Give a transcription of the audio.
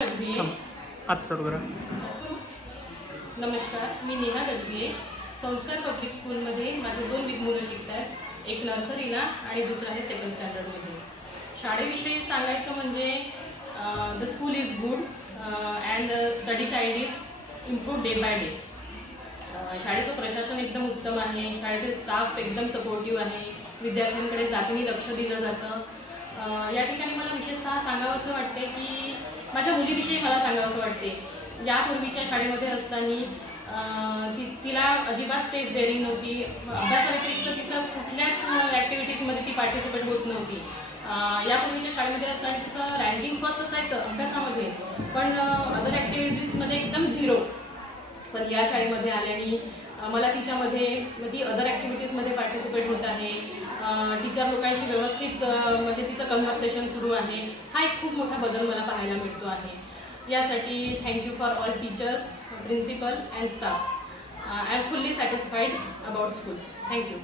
आता सुरू करा। नमस्कार, मी नेहा गजबिये। संस्कार पब्लिक स्कूलमध्ये माझे 2 मुलं शिकतात, एक नर्सरीला आणि दुसरा आहे सेकंड स्टँडर्डमध्ये। शाळेविषयी सांगायचं म्हणजे the school is good and study child is improve day by day. शाळेचं प्रशासन एकदम उत्तम आहे, शाळेचे स्टाफ एकदम सपोर्टिव्ह आहे, विद्यार्थ्यांकडे जातीने लक्ष दिलं जातं। या ठिकाणी मला विशेषतः सांगावं असं वाटते की माझ्या मुलीविषयी मला सांगावं असं वाटते। यापूर्वीच्या शाळेमध्ये असताना तिला अजिबात स्टेज डेअरिंग नव्हती, अभ्यासाव्यतिरिक्त तिचं कुठल्याच ॲक्टिव्हिटीजमध्ये ती पार्टिसिपेट होत नव्हती। यापूर्वीच्या शाळेमध्ये असताना तिचं रँकिंग फर्स्ट असायचं अभ्यासामध्ये, पण अदर ॲक्टिव्हिटीजमध्ये एकदम 0। पण या शाळेमध्ये आल्याने मला तिच्यामध्ये ती अदर ॲक्टिव्हिटीजमध्ये पार्टिसिपेट होत आहे, टीचर लोकांशी व्यवस्थित म्हणजे तिचं कन्व्हर्सेशन सुरू आहे। हा एक खूप मोठा बदल मला पाहायला मिळतो आहे। यासाठी thank you for all teachers, principal and staff. I am fully satisfied about school. Thank you.